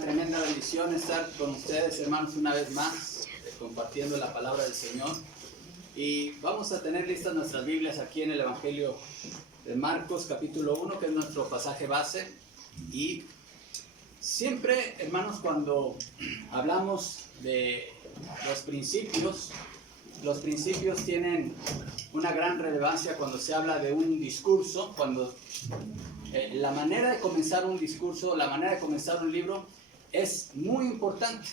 una tremenda bendición estar con ustedes, hermanos, una vez más, compartiendo la palabra del Señor. Y vamos a tener listas nuestras Biblias aquí en el Evangelio de Marcos, capítulo 1, que es nuestro pasaje base. Y siempre, hermanos, cuando hablamos de los principios tienen una gran relevancia cuando se habla de un discurso, cuando la manera de comenzar un discurso, la manera de comenzar un libro es muy importante.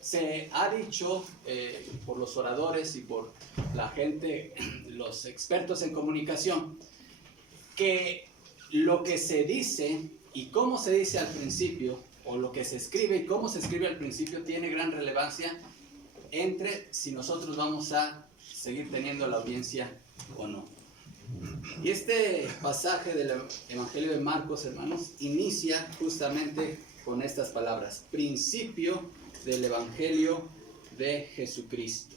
Se ha dicho por los oradores y por la gente, los expertos en comunicación, que lo que se dice y cómo se dice al principio, o lo que se escribe y cómo se escribe al principio, tiene gran relevancia entre si nosotros vamos a seguir teniendo la audiencia o no. Y este pasaje del Evangelio de Marcos, hermanos, inicia justamente con estas palabras: principio del Evangelio de Jesucristo.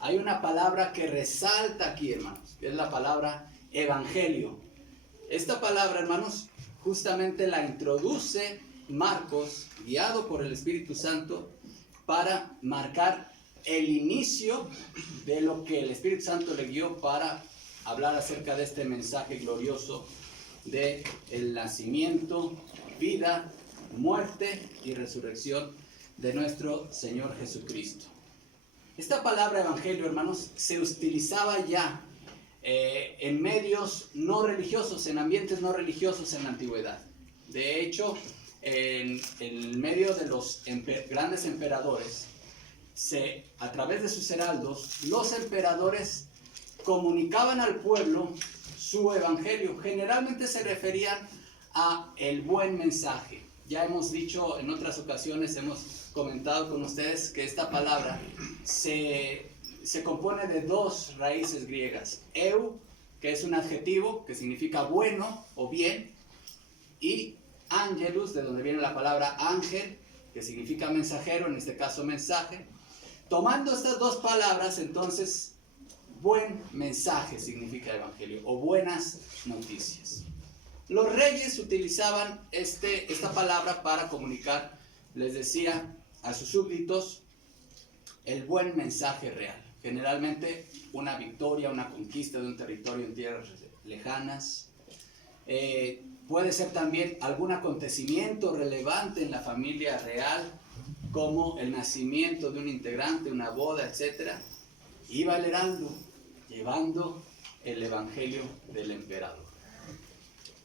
Hay una palabra que resalta aquí, hermanos, que es la palabra evangelio. Esta palabra, hermanos, justamente la introduce Marcos, guiado por el Espíritu Santo, para marcar el inicio de lo que el Espíritu Santo le guió para hablar acerca de este mensaje glorioso de el nacimiento, vida, muerte y resurrección de nuestro Señor Jesucristo. Esta palabra evangelio, hermanos, se utilizaba ya en medios no religiosos, en ambientes no religiosos en la antigüedad. De hecho, en medio de los grandes emperadores, a través de sus heraldos, los emperadores comunicaban al pueblo su evangelio. Generalmente se referían a el buen mensaje. Ya hemos dicho en otras ocasiones, hemos comentado con ustedes que esta palabra se compone de dos raíces griegas: eu, que es un adjetivo que significa bueno o bien, y angelus, de donde viene la palabra ángel, que significa mensajero, en este caso mensaje. Tomando estas dos palabras, entonces, buen mensaje significa evangelio, o buenas noticias. Los reyes utilizaban esta palabra para comunicar, les decía, a sus súbditos el buen mensaje real. Generalmente una victoria, una conquista de un territorio en tierras lejanas. Puede ser también algún acontecimiento relevante en la familia real, como el nacimiento de un integrante, una boda, etc. Iba el heraldo llevando el evangelio del emperador.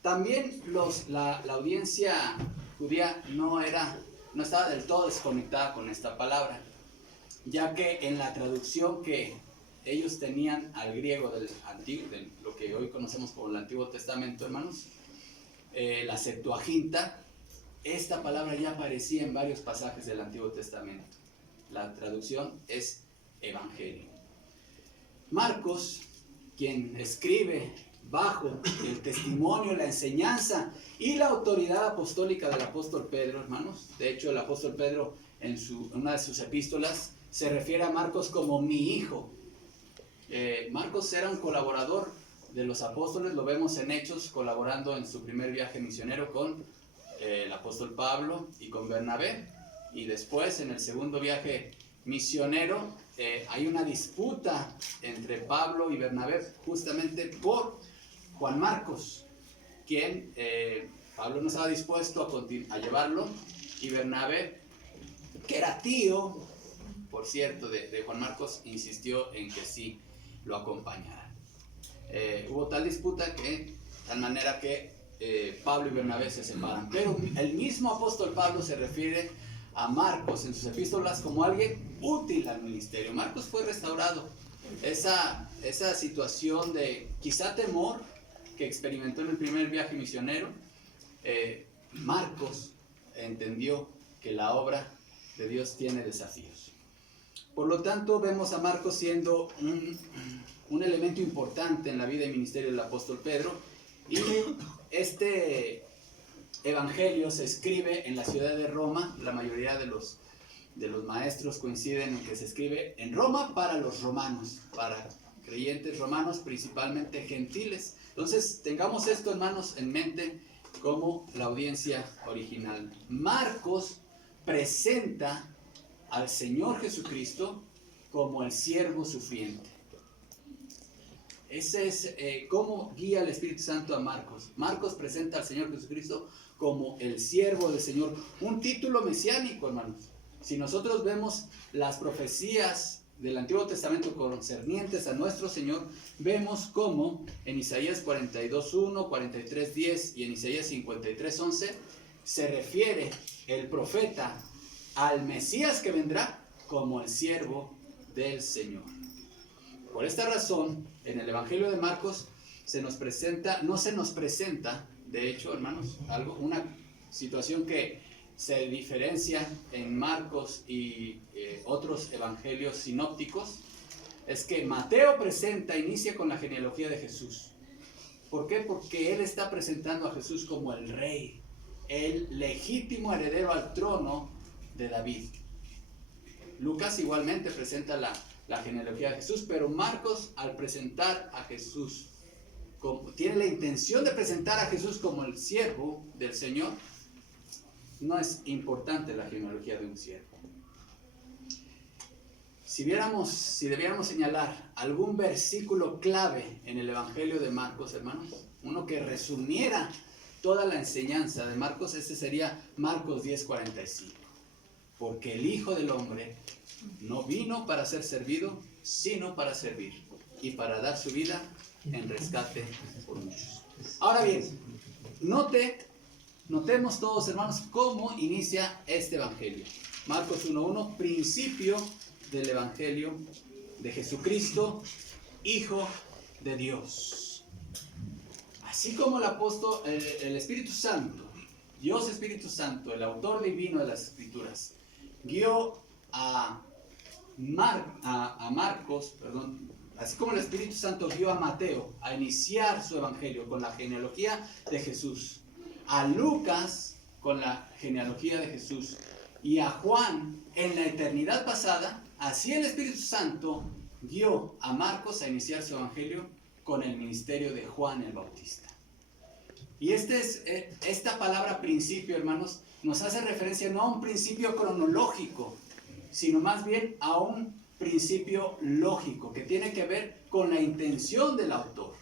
También la audiencia judía no estaba del todo desconectada con esta palabra, ya que en la traducción que ellos tenían al griego de lo que hoy conocemos como el Antiguo Testamento, hermanos, la Septuaginta, esta palabra ya aparecía en varios pasajes del Antiguo Testamento. La traducción es evangelio. Marcos, quien escribe bajo el testimonio, la enseñanza y la autoridad apostólica del apóstol Pedro, hermanos. De hecho, el apóstol Pedro en una de sus epístolas se refiere a Marcos como mi hijo. Marcos era un colaborador de los apóstoles, lo vemos en Hechos, colaborando en su primer viaje misionero con el apóstol Pablo y con Bernabé. Y después, en el segundo viaje misionero, hay una disputa entre Pablo y Bernabé justamente por Juan Marcos, quien Pablo no estaba dispuesto a llevarlo, y Bernabé, que era tío, por cierto, de Juan Marcos, insistió en que sí lo acompañara. Hubo tal disputa tal manera que Pablo y Bernabé se separan. Pero el mismo apóstol Pablo se refiere a Marcos en sus epístolas como alguien útil al ministerio. Marcos fue restaurado. Esa situación de quizá temor que experimentó en el primer viaje misionero, Marcos entendió que la obra de Dios tiene desafíos. Por lo tanto, vemos a Marcos siendo un elemento importante en la vida y ministerio del apóstol Pedro. Y este evangelio se escribe en la ciudad de Roma. La mayoría de los maestros coinciden en que se escribe en Roma para los romanos, para creyentes romanos, principalmente gentiles. Entonces, tengamos esto, hermanos, en mente como la audiencia original. Marcos presenta al Señor Jesucristo como el siervo sufriente. Ese es cómo guía el Espíritu Santo a Marcos. Marcos presenta al Señor Jesucristo como el siervo del Señor. Un título mesiánico, hermanos. Si nosotros vemos las profecías del Antiguo Testamento concernientes a nuestro Señor, vemos cómo en Isaías 42:1, 43:10 y en Isaías 53:11 se refiere el profeta al Mesías que vendrá como el siervo del Señor. Por esta razón, en el Evangelio de Marcos no se nos presenta, de hecho, hermanos, una situación que se diferencia en Marcos y otros evangelios sinópticos, es que Mateo inicia con la genealogía de Jesús. ¿Por qué? Porque él está presentando a Jesús como el rey, el legítimo heredero al trono de David. Lucas igualmente presenta la genealogía de Jesús, pero Marcos, al presentar a Jesús, tiene la intención de presentar a Jesús como el siervo del Señor. No es importante la genealogía de un siervo. Si debiéramos señalar algún versículo clave en el Evangelio de Marcos, hermanos, uno que resumiera toda la enseñanza de Marcos, ese sería Marcos 10:45. Porque el Hijo del Hombre no vino para ser servido, sino para servir y para dar su vida en rescate por muchos. Ahora bien, notemos todos, hermanos, cómo inicia este Evangelio. Marcos 1:1, principio del Evangelio de Jesucristo, Hijo de Dios. Así como el Espíritu Santo, Dios Espíritu Santo, el autor divino de las Escrituras, guió a Marcos, así como el Espíritu Santo guió a Mateo a iniciar su Evangelio con la genealogía de Jesús, a Lucas con la genealogía de Jesús y a Juan en la eternidad pasada, así el Espíritu Santo guió a Marcos a iniciar su Evangelio con el ministerio de Juan el Bautista. Y esta palabra principio, hermanos, nos hace referencia no a un principio cronológico, sino más bien a un principio lógico que tiene que ver con la intención del autor.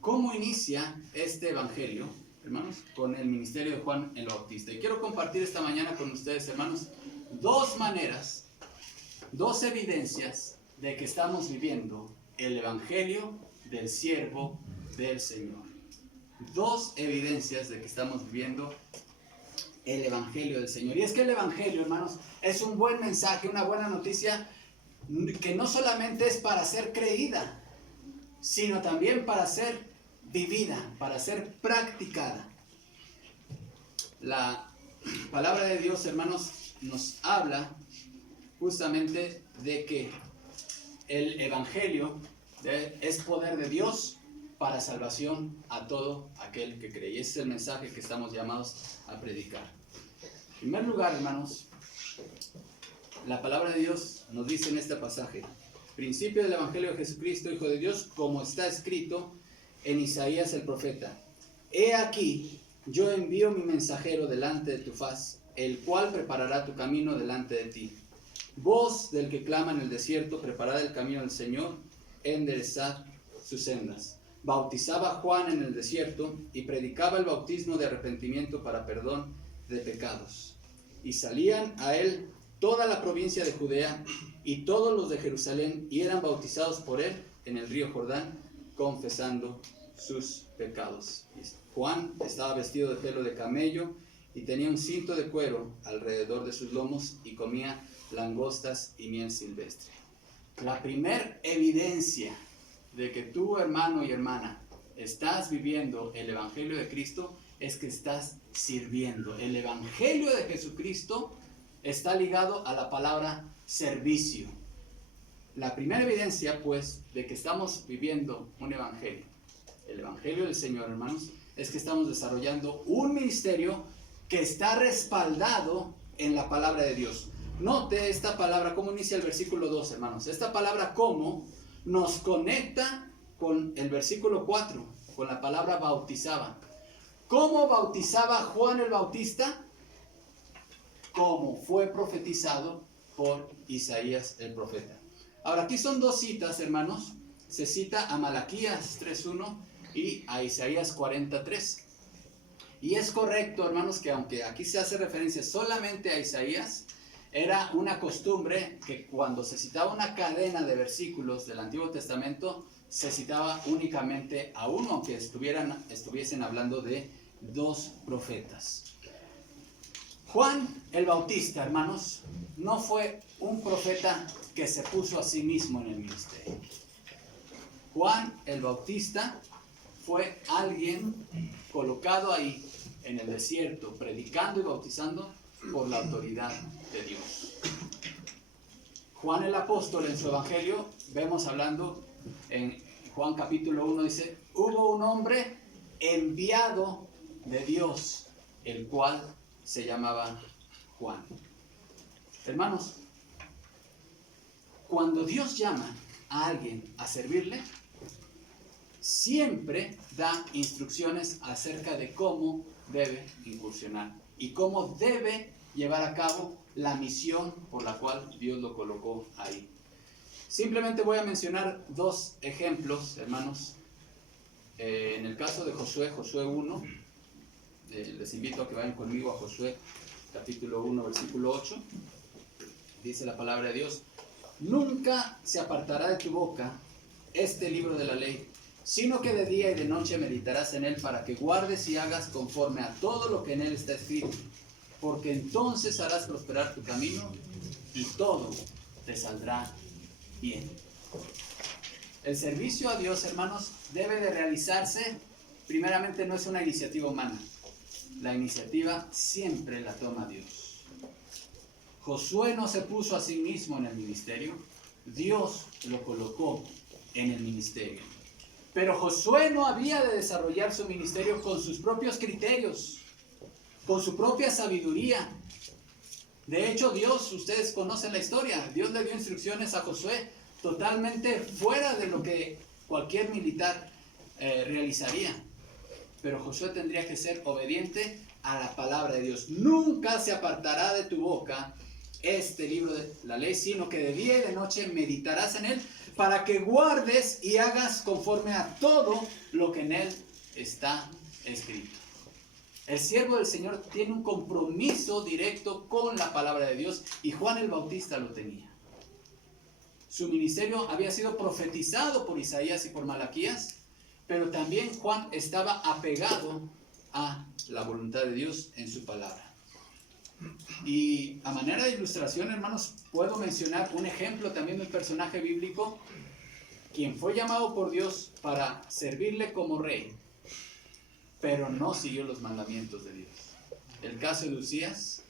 ¿Cómo inicia este Evangelio, hermanos? Con el ministerio de Juan el Bautista. Y quiero compartir esta mañana con ustedes, hermanos, dos maneras, dos evidencias de que estamos viviendo el Evangelio del siervo del Señor. Dos evidencias de que estamos viviendo el Evangelio del Señor. Y es que el Evangelio, hermanos, es un buen mensaje, una buena noticia que no solamente es para ser creída, sino también para ser vivida, para ser practicada. La palabra de Dios, hermanos, nos habla justamente de que el Evangelio es poder de Dios para salvación a todo aquel que cree. Y ese es el mensaje que estamos llamados a predicar. En primer lugar, hermanos, la palabra de Dios nos dice en este pasaje, principio del Evangelio de Jesucristo, Hijo de Dios, como está escrito en Isaías el profeta: He aquí, yo envío mi mensajero delante de tu faz, el cual preparará tu camino delante de ti. Voz del que clama en el desierto, preparad el camino del Señor, enderezad sus sendas. Bautizaba Juan en el desierto y predicaba el bautismo de arrepentimiento para perdón de pecados. Y salían a él toda la provincia de Judea y todos los de Jerusalén, y eran bautizados por él en el río Jordán, confesando sus pecados. Juan estaba vestido de pelo de camello y tenía un cinto de cuero alrededor de sus lomos y comía langostas y miel silvestre. La primer evidencia de que tú, hermano y hermana, estás viviendo el Evangelio de Cristo es que estás sirviendo. El Evangelio de Jesucristo está ligado a la palabra servicio. La primera evidencia, pues, de que estamos viviendo un Evangelio, el Evangelio del Señor, hermanos, es que estamos desarrollando un ministerio que está respaldado en la palabra de Dios. Note esta palabra, cómo inicia el versículo 2, hermanos. Esta palabra "cómo" nos conecta con el versículo 4, con la palabra bautizaba. ¿Cómo bautizaba Juan el Bautista? como fue profetizado por Isaías el profeta. Ahora, aquí son dos citas, hermanos. Se cita a Malaquías 3:1 y a Isaías 43. Y es correcto, hermanos, que aunque aquí se hace referencia solamente a Isaías, era una costumbre que cuando se citaba una cadena de versículos del Antiguo Testamento, se citaba únicamente a uno, aunque estuviesen hablando de dos profetas. Juan el Bautista, hermanos, no fue un profeta que se puso a sí mismo en el ministerio. Juan el Bautista fue alguien colocado ahí en el desierto, predicando y bautizando por la autoridad de Dios. Juan el apóstol en su evangelio, vemos hablando en Juan capítulo 1, dice, hubo un hombre enviado de Dios, el cual se llamaba Juan. Hermanos, cuando Dios llama a alguien a servirle, siempre da instrucciones acerca de cómo debe incursionar y cómo debe llevar a cabo la misión por la cual Dios lo colocó ahí. Simplemente voy a mencionar dos ejemplos, hermanos. En el caso de Josué 1, les invito a que vayan conmigo a Josué capítulo 1, versículo 8. Dice la palabra de Dios: nunca se apartará de tu boca este libro de la ley, sino que de día y de noche meditarás en él, para que guardes y hagas conforme a todo lo que en él está escrito, porque entonces harás prosperar tu camino y todo te saldrá bien. El servicio a Dios, hermanos, debe de realizarse, primeramente no es una iniciativa humana, la iniciativa siempre la toma Dios. Josué no se puso a sí mismo en el ministerio, Dios lo colocó en el ministerio. Pero Josué no había de desarrollar su ministerio con sus propios criterios, con su propia sabiduría. De hecho, Dios, ustedes conocen la historia, Dios le dio instrucciones a Josué totalmente fuera de lo que cualquier militar realizaría. Pero Josué tendría que ser obediente a la palabra de Dios. Nunca se apartará de tu boca este libro de la ley, sino que de día y de noche meditarás en él, para que guardes y hagas conforme a todo lo que en él está escrito. El siervo del Señor tiene un compromiso directo con la palabra de Dios, y Juan el Bautista lo tenía. Su ministerio había sido profetizado por Isaías y por Malaquías, pero también Juan estaba apegado a la voluntad de Dios en su palabra. Y a manera de ilustración, hermanos, puedo mencionar un ejemplo también del personaje bíblico, quien fue llamado por Dios para servirle como rey, pero no siguió los mandamientos de Dios. El caso de Usías,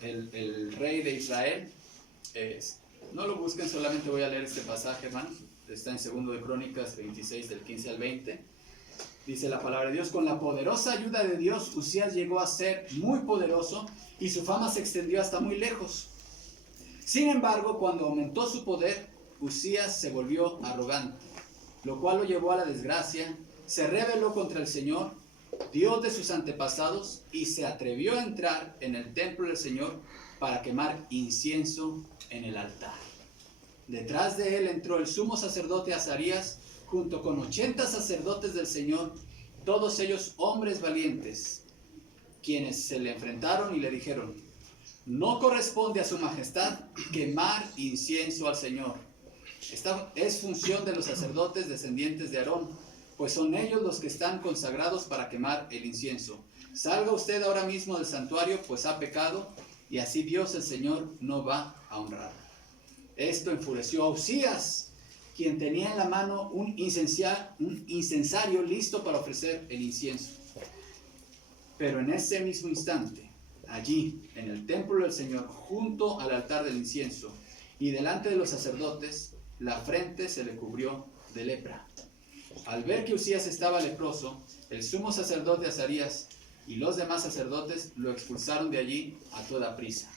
el rey de Israel. No lo busquen, solamente voy a leer este pasaje, hermanos. Está en 2 de Crónicas 26, del 15 al 20. Dice la palabra de Dios: con la poderosa ayuda de Dios, Usías llegó a ser muy poderoso y su fama se extendió hasta muy lejos. Sin embargo, cuando aumentó su poder, Usías se volvió arrogante, lo cual lo llevó a la desgracia. Se rebeló contra el Señor, Dios de sus antepasados, y se atrevió a entrar en el templo del Señor para quemar incienso en el altar. Detrás de él entró el sumo sacerdote Azarías, junto con 80 sacerdotes del Señor, todos ellos hombres valientes, quienes se le enfrentaron y le dijeron: no corresponde a su majestad quemar incienso al Señor. Esta es función de los sacerdotes descendientes de Aarón, pues son ellos los que están consagrados para quemar el incienso. Salga usted ahora mismo del santuario, pues ha pecado, y así Dios el Señor no va a honrar. Esto enfureció a Usías, quien tenía en la mano un incensario listo para ofrecer el incienso. Pero en ese mismo instante, allí en el templo del Señor, junto al altar del incienso y delante de los sacerdotes, la frente se le cubrió de lepra. Al ver que Usías estaba leproso, el sumo sacerdote Azarías y los demás sacerdotes lo expulsaron de allí a toda prisa.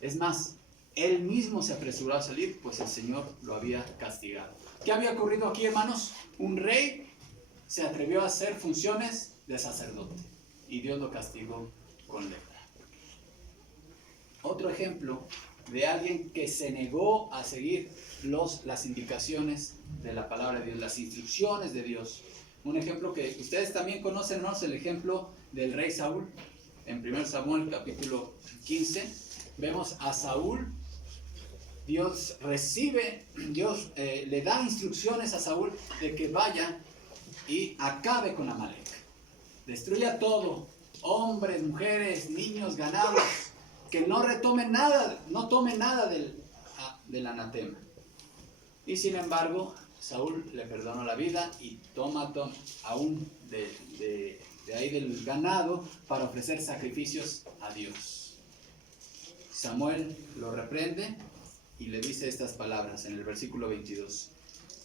Es más, él mismo se apresuró a salir, pues el Señor lo había castigado. ¿Qué había ocurrido aquí, hermanos? Un rey se atrevió a hacer funciones de sacerdote y Dios lo castigó con lepra. otro ejemplo de alguien que se negó a seguir las indicaciones de la palabra de Dios, las instrucciones de Dios. Un ejemplo que ustedes también conocen, ¿no? Es el ejemplo del rey Saúl. En 1 Samuel capítulo 15 vemos a Saúl. Dios le da instrucciones a Saúl de que vaya y acabe con Amalek. Destruya todo, hombres, mujeres, niños, ganados, que no retome nada, no tome nada del anatema. Y sin embargo, Saúl le perdonó la vida y toma aún de ahí del ganado para ofrecer sacrificios a Dios. Samuel lo reprende y le dice estas palabras en el versículo 22.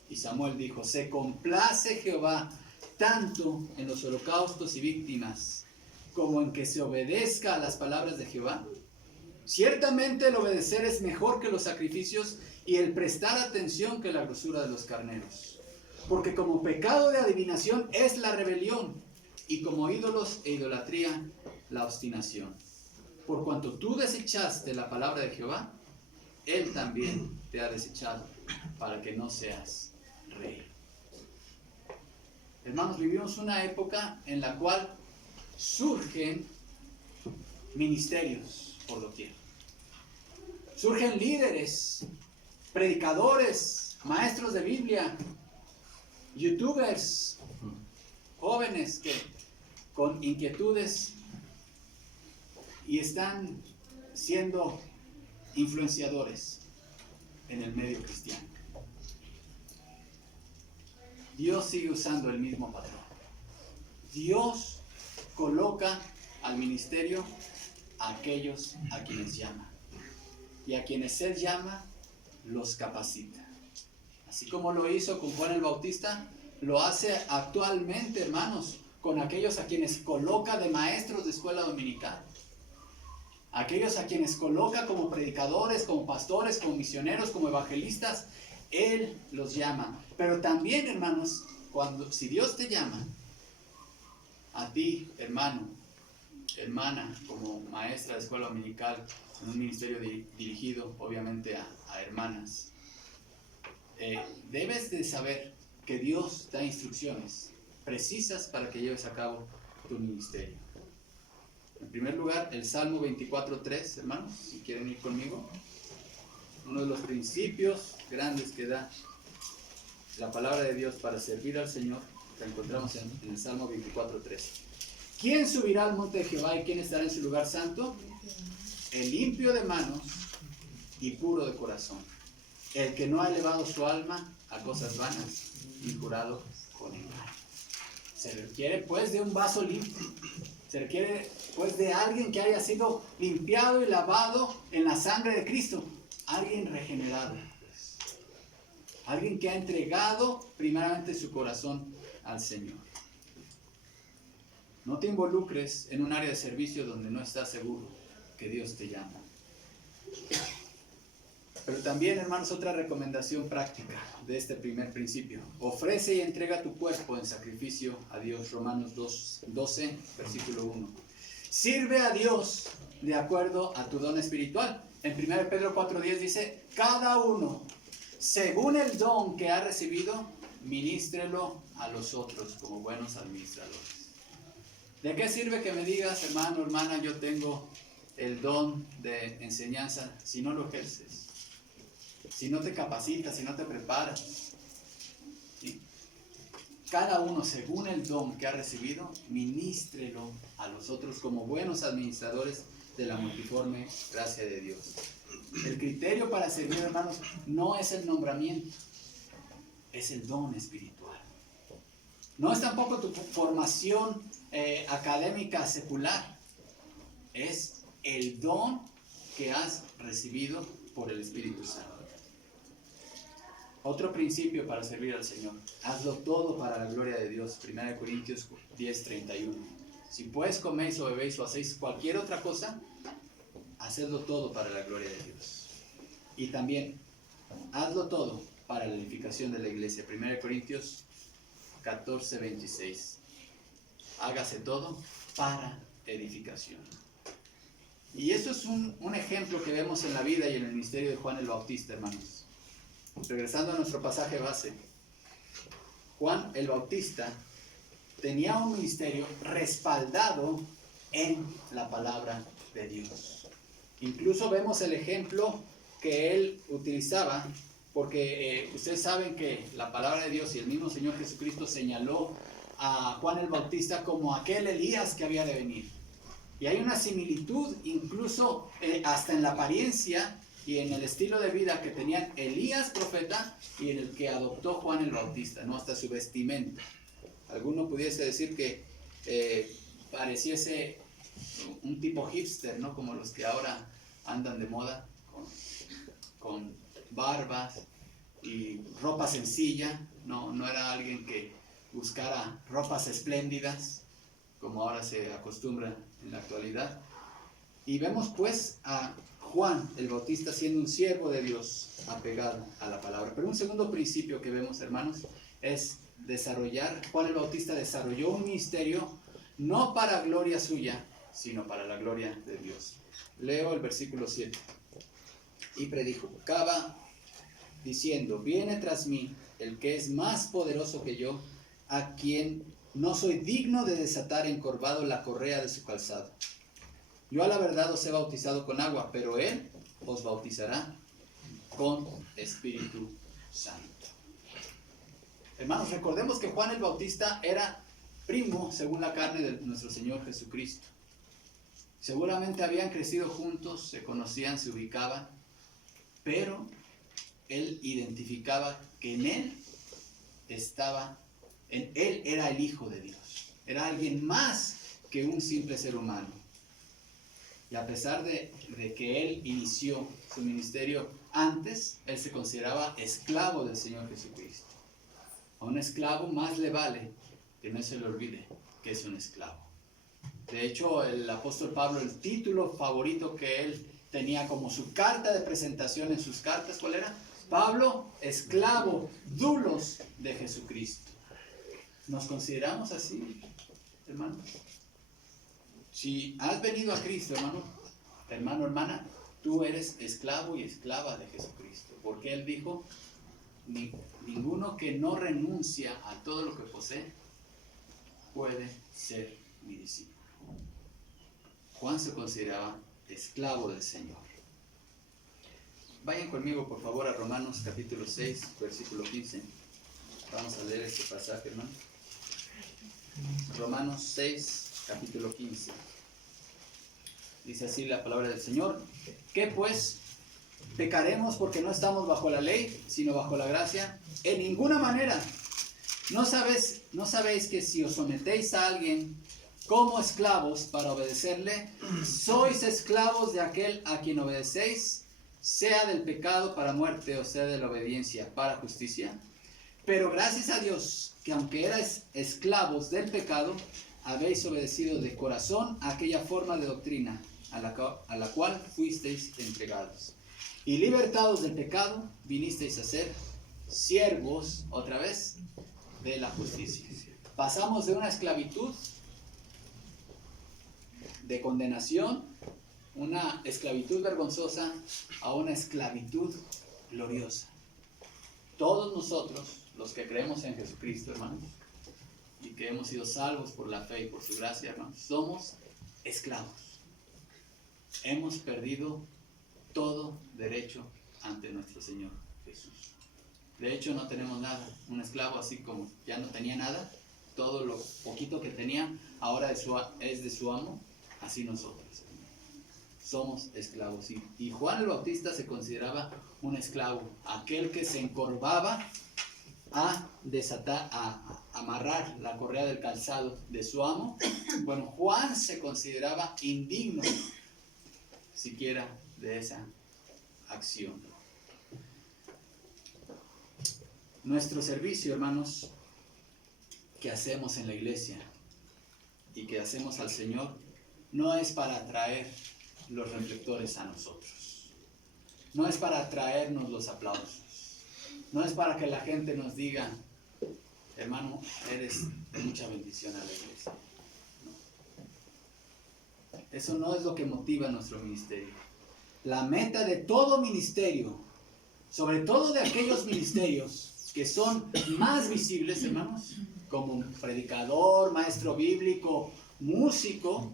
Y Samuel dijo: se complace Jehová tanto en los holocaustos y víctimas como en que se obedezca a las palabras de Jehová. Ciertamente el obedecer es mejor que los sacrificios y el prestar atención que la grosura de los carneros. Porque como pecado de adivinación es la rebelión, y como ídolos e idolatría la obstinación. Por cuanto tú desechaste la palabra de Jehová, Él también te ha desechado para que no seas rey. Hermanos, vivimos una época en la cual surgen ministerios por doquier. Surgen líderes, predicadores, maestros de Biblia, youtubers, jóvenes que con inquietudes y están siendo influenciadores en el medio cristiano. Dios sigue usando el mismo patrón. Dios coloca al ministerio a aquellos a quienes llama. Y a quienes Él llama, los capacita. Así como lo hizo con Juan el Bautista, lo hace actualmente, hermanos, con aquellos a quienes coloca de maestros de escuela dominical. Aquellos a quienes coloca como predicadores, como pastores, como misioneros, como evangelistas, Él los llama. Pero también, hermanos, si Dios te llama, a ti, hermano, hermana, como maestra de escuela dominical, en un ministerio dirigido, obviamente, a hermanas, debes de saber que Dios da instrucciones precisas para que lleves a cabo tu ministerio. En primer lugar, el Salmo 24:3, hermanos, si quieren ir conmigo. Uno de los principios grandes que da la palabra de Dios para servir al Señor, que encontramos en el Salmo 24:3. ¿Quién subirá al monte de Jehová y quién estará en su lugar santo? El limpio de manos y puro de corazón, el que no ha elevado su alma a cosas vanas ni jurado con engaño. Se requiere pues de un vaso limpio. Se requiere pues de alguien que haya sido limpiado y lavado en la sangre de Cristo. Alguien regenerado. Alguien que ha entregado primeramente su corazón al Señor. No te involucres en un área de servicio donde no estás seguro que Dios te llama. Pero también, hermanos, otra recomendación práctica de este primer principio. Ofrece y entrega tu cuerpo en sacrificio a Dios. Romanos 12, versículo 1. Sirve a Dios de acuerdo a tu don espiritual. En 1 Pedro 4:10 dice: cada uno, según el don que ha recibido, ministrelo a los otros como buenos administradores. ¿De qué sirve que me digas, hermano, hermana, yo tengo el don de enseñanza si no lo ejerces? Si no te capacitas, si no te preparas. ¿Sí? Cada uno, según el don que ha recibido, ministrelo a los otros como buenos administradores de la multiforme gracia de Dios. El criterio para servir, hermanos, no es el nombramiento, es el don espiritual. No es tampoco tu formación académica secular, es el don que has recibido por el Espíritu Santo. Otro principio para servir al Señor: hazlo todo para la gloria de Dios. 1 Corintios 10:31. Si pues coméis o bebéis o hacéis cualquier otra cosa, hacedlo todo para la gloria de Dios. Y también, hazlo todo para la edificación de la iglesia. 1 Corintios 14:26. Hágase todo para edificación. Y eso es un ejemplo que vemos en la vida y en el ministerio de Juan el Bautista, hermanos. Regresando a nuestro pasaje base, Juan el Bautista tenía un ministerio respaldado en la palabra de Dios. Incluso vemos el ejemplo que él utilizaba, porque ustedes saben que la palabra de Dios y el mismo Señor Jesucristo señaló a Juan el Bautista como aquel Elías que había de venir. Y hay una similitud incluso hasta en la apariencia y en el estilo de vida que tenían Elías profeta y en el que adoptó Juan el Bautista, ¿no? Hasta su vestimenta. Alguno pudiese decir que pareciese un tipo hipster, ¿no? Como los que ahora andan de moda, con barbas y ropa sencilla. No era alguien que buscara ropas espléndidas, como ahora se acostumbra en la actualidad. Y vemos pues a Juan el Bautista siendo un siervo de Dios apegado a la palabra. Pero un segundo principio que vemos, hermanos, es Juan el Bautista desarrolló un ministerio no para gloria suya, sino para la gloria de Dios. Leo el versículo 7. Y predicaba diciendo: viene tras mí el que es más poderoso que yo, a quien no soy digno de desatar encorvado la correa de su calzado. Yo a la verdad os he bautizado con agua, pero él os bautizará con Espíritu Santo. Hermanos, recordemos que Juan el Bautista era primo, según la carne, de nuestro Señor Jesucristo. Seguramente habían crecido juntos, se conocían, se ubicaban, pero él identificaba que él era el Hijo de Dios, era alguien más que un simple ser humano. Y a pesar de que él inició su ministerio antes, él se consideraba esclavo del Señor Jesucristo. A un esclavo más le vale que no se le olvide que es un esclavo. De hecho, el apóstol Pablo, el título favorito que él tenía como su carta de presentación en sus cartas, ¿cuál era? Pablo, esclavo, dulos de Jesucristo. ¿Nos consideramos así, hermanos? Si has venido a Cristo, hermano, hermana, tú eres esclavo y esclava de Jesucristo. Porque él dijo: ninguno que no renuncia a todo lo que posee puede ser mi discípulo. Juan se consideraba esclavo del Señor. Vayan conmigo, por favor, a Romanos capítulo 6, versículo 15. Vamos a leer este pasaje, hermano. Romanos 6, capítulo 15. Dice así la palabra del Señor: ¿qué pues? ¿Pecaremos porque no estamos bajo la ley, sino bajo la gracia? En ninguna manera. ¿No sabéis que si os sometéis a alguien como esclavos para obedecerle, sois esclavos de aquel a quien obedecéis, sea del pecado para muerte o sea de la obediencia para justicia? Pero gracias a Dios que aunque erais esclavos del pecado, habéis obedecido de corazón a aquella forma de doctrina a la cual fuisteis entregados. Y libertados del pecado, vinisteis a ser siervos, otra vez, de la justicia. Pasamos de una esclavitud de condenación, una esclavitud vergonzosa, a una esclavitud gloriosa. Todos nosotros, los que creemos en Jesucristo, hermanos, y que hemos sido salvos por la fe y por su gracia, hermanos, somos esclavos. Hemos perdido todo derecho ante nuestro Señor Jesús. De hecho, no tenemos nada. Un esclavo, así como ya no tenía nada, todo lo poquito que tenía ahora es de su amo. Así nosotros somos esclavos. Y Juan el Bautista se consideraba un esclavo, aquel que se encorvaba a desatar, a amarrar la correa del calzado de su amo. Bueno, Juan se consideraba indigno siquiera de esa acción. Nuestro servicio, hermanos, que hacemos en la iglesia y que hacemos al Señor, no es para atraer los reflectores a nosotros. No es para atraernos los aplausos. No es para que la gente nos diga: hermano, eres de mucha bendición a la iglesia. No. Eso no es lo que motiva nuestro ministerio. La meta de todo ministerio, sobre todo de aquellos ministerios que son más visibles, hermanos, como un predicador, maestro bíblico, músico,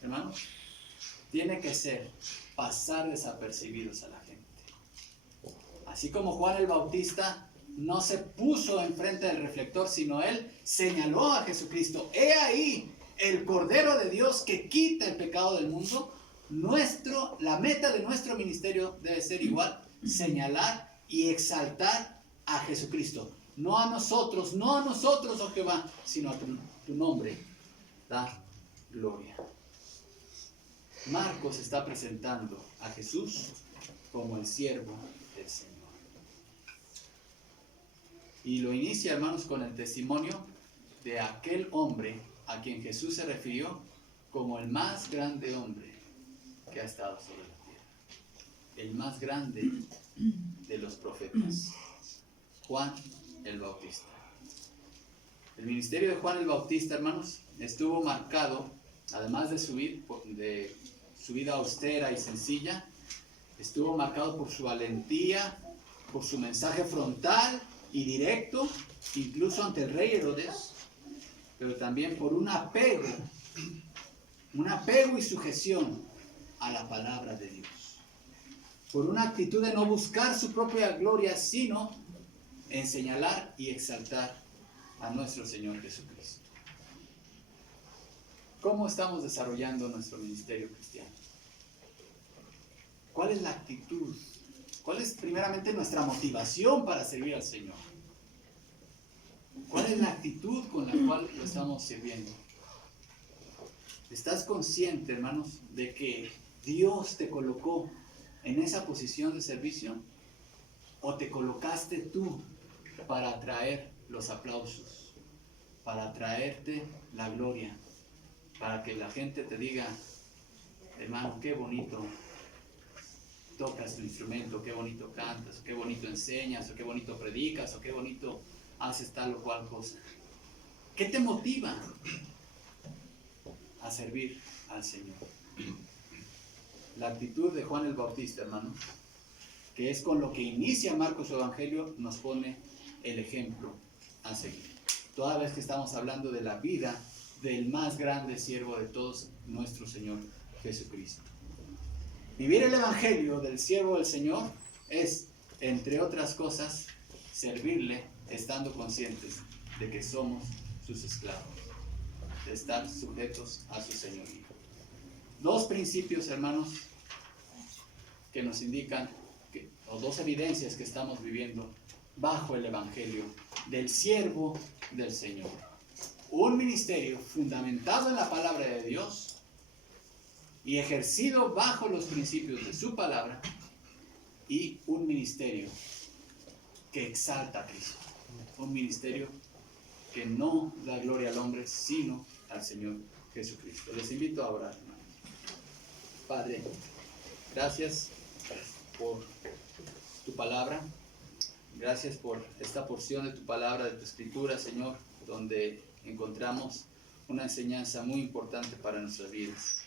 hermanos, tiene que ser pasar desapercibidos a la gente. Así como Juan el Bautista no se puso enfrente del reflector, sino él señaló a Jesucristo. He ahí el Cordero de Dios que quita el pecado del mundo. La meta de nuestro ministerio debe ser igual, señalar y exaltar a Jesucristo. No a nosotros, oh Jehová, sino a tu nombre da gloria. Marcos está presentando a Jesús como el siervo del Señor. Y lo inicia, hermanos, con el testimonio de aquel hombre a quien Jesús se refirió como el más grande hombre que ha estado sobre la tierra. El más grande de los profetas, Juan el Bautista. El ministerio de Juan el Bautista, hermanos, estuvo marcado, además de su vida austera y sencilla, estuvo marcado por su valentía, por su mensaje frontal y directo, incluso ante el rey Herodes, pero también por un apego y sujeción a la palabra de Dios. Por una actitud de no buscar su propia gloria, sino en señalar y exaltar a nuestro Señor Jesucristo. ¿Cómo estamos desarrollando nuestro ministerio cristiano? ¿Cuál es la actitud? ¿Cuál es primeramente nuestra motivación para servir al Señor? ¿Cuál es la actitud con la cual lo estamos sirviendo? ¿Estás consciente, hermanos, de que Dios te colocó en esa posición de servicio? ¿O te colocaste tú para atraer los aplausos, para atraerte la gloria, para que la gente te diga, hermano, qué bonito tocas tu instrumento, qué bonito cantas, qué bonito enseñas, o qué bonito predicas, o qué bonito haces tal o cual cosa? ¿Qué te motiva a servir al Señor? La actitud de Juan el Bautista, hermano, que es con lo que inicia Marcos su Evangelio, nos pone el ejemplo a seguir. Toda vez que estamos hablando de la vida del más grande siervo de todos, nuestro Señor Jesucristo. Vivir el Evangelio del siervo del Señor es, entre otras cosas, servirle estando conscientes de que somos sus esclavos, de estar sujetos a su señorío. Dos principios, hermanos, que nos indican, o dos evidencias que estamos viviendo bajo el Evangelio del siervo del Señor. Un ministerio fundamentado en la palabra de Dios y ejercido bajo los principios de su palabra, y un ministerio que exalta a Cristo. Un ministerio que no da gloria al hombre, sino al Señor Jesucristo. Les invito a orar, hermanos. Padre, gracias por tu palabra. Gracias por esta porción de tu palabra, de tu escritura, Señor, donde encontramos una enseñanza muy importante para nuestras vidas.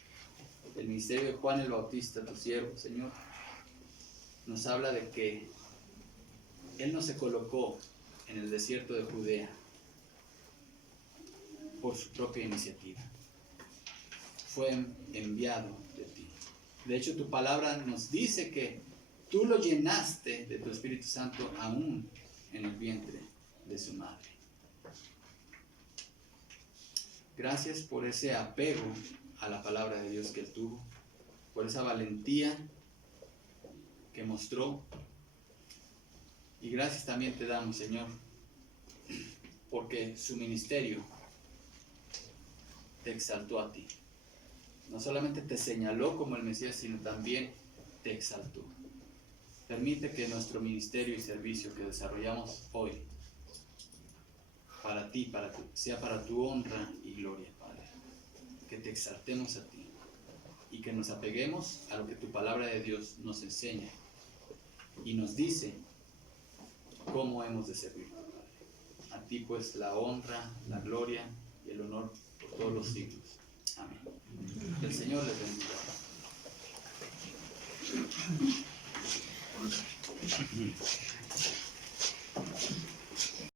El ministerio de Juan el Bautista, tu siervo, Señor, nos habla de que él no se colocó en el desierto de Judea por su propia iniciativa. Fue enviado de ti. De hecho, tu palabra nos dice que tú lo llenaste de tu Espíritu Santo aún en el vientre de su madre. Gracias por ese apego a la palabra de Dios que él tuvo, por esa valentía que mostró. Y gracias también te damos, Señor, porque su ministerio te exaltó a ti. No solamente te señaló como el Mesías, sino también te exaltó. Permite que nuestro ministerio y servicio que desarrollamos hoy para ti, sea para tu honra y gloria, Padre. Que te exaltemos a ti y que nos apeguemos a lo que tu palabra de Dios nos enseña y nos dice cómo hemos de servir, Padre. A ti pues la honra, la gloria y el honor por todos los siglos. Amén. Que el Señor les bendiga.